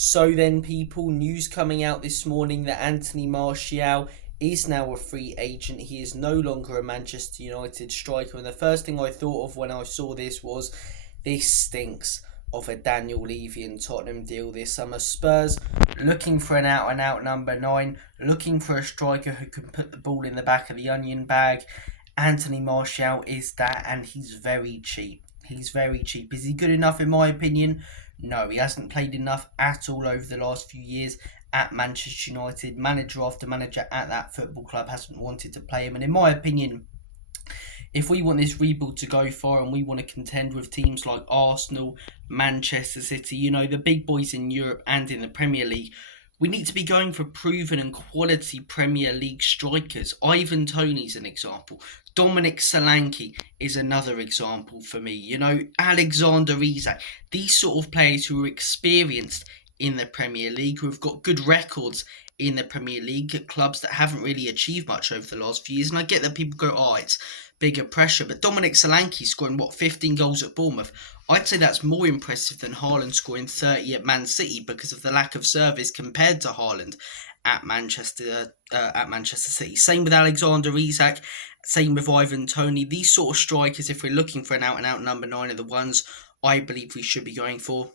So then, people, news coming out this morning that Anthony Martial is now a free agent. He is no longer a Manchester United striker. And the first thing I thought of when I saw this was, this stinks of a Daniel Levy and Tottenham deal this summer. Spurs looking for an out-and-out number 9, looking for a striker who can put the ball in the back of the onion bag. Anthony Martial is that, and he's very cheap. He's very cheap. Is he good enough in my opinion? No, he hasn't played enough at all over the last few years at Manchester United. Manager after manager at that football club hasn't wanted to play him. And in my opinion, if we want this rebuild to go far and we want to contend with teams like Arsenal, Manchester City, the big boys in Europe and in the Premier League, we need to be going for proven and quality Premier League strikers. Ivan Toney's an example. Dominic Solanke is another example for me. Alexander Isak. These sort of players who are experienced in the Premier League, who have got good records in the Premier League at clubs that haven't really achieved much over the last few years. And I get that people go, it's bigger pressure. But Dominic Solanke scoring, 15 goals at Bournemouth? I'd say that's more impressive than Haaland scoring 30 at Man City because of the lack of service compared to Haaland at Manchester City. Same with Alexander Isak, same with Ivan Toney. These sort of strikers, if we're looking for an out-and-out number 9, are the ones I believe we should be going for.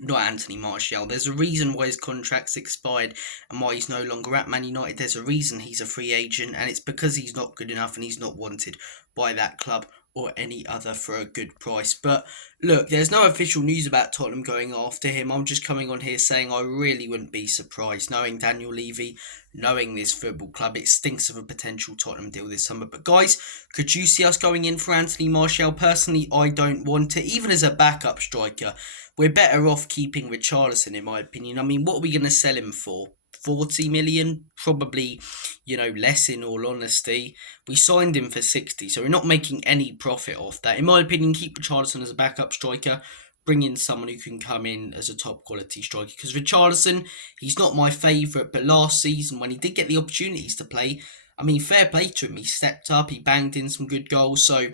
Not Anthony Martial. There's a reason why his contract's expired and why he's no longer at Man United. There's a reason he's a free agent, and it's because he's not good enough and he's not wanted by that club or any other for a good price. But look, there's no official news about Tottenham going after him. I'm just coming on here saying I really wouldn't be surprised, knowing Daniel Levy, knowing this football club. It stinks of a potential Tottenham deal this summer. But guys, could you see us going in for Anthony Martial? Personally, I don't want it. Even as a backup striker, we're better off keeping Richarlison, in my opinion. I mean, what are we going to sell him for? 40 million? Probably, less in all honesty. We signed him for 60, so we're not making any profit off that. In my opinion, keep Richarlison as a backup striker. Bring in someone who can come in as a top quality striker. Because Richarlison, he's not my favourite, but last season when he did get the opportunities to play, I mean, fair play to him. He stepped up, he banged in some good goals. So,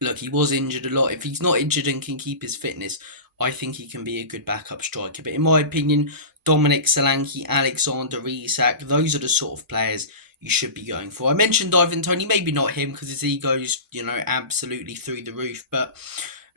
look, he was injured a lot. If he's not injured and can keep his fitness, I think he can be a good backup striker. But in my opinion, Dominic Solanke, Alexander Isak, those are the sort of players you should be going for. I mentioned Ivan Toney, maybe not him because his ego's, absolutely through the roof. But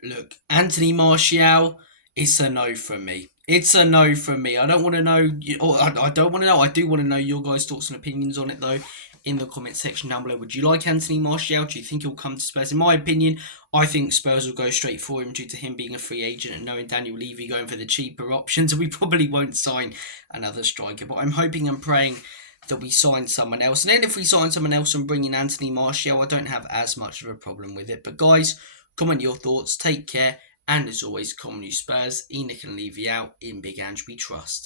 look, Anthony Martial, it's a no from me. It's a no from me. I don't want to know, I don't want to know. I do want to know your guys' thoughts and opinions on it though, in the comment section down below. Would you like Anthony Martial? Do you think he'll come to Spurs? In my opinion, I think Spurs will go straight for him due to him being a free agent and knowing Daniel Levy going for the cheaper options. We probably won't sign another striker, but I'm hoping and praying that we sign someone else. And then if we sign someone else and bring in Anthony Martial, I don't have as much of a problem with it. But guys, comment your thoughts, take care, and as always, Common Spurs, Enoch and Levy out. In Big Ange we trust.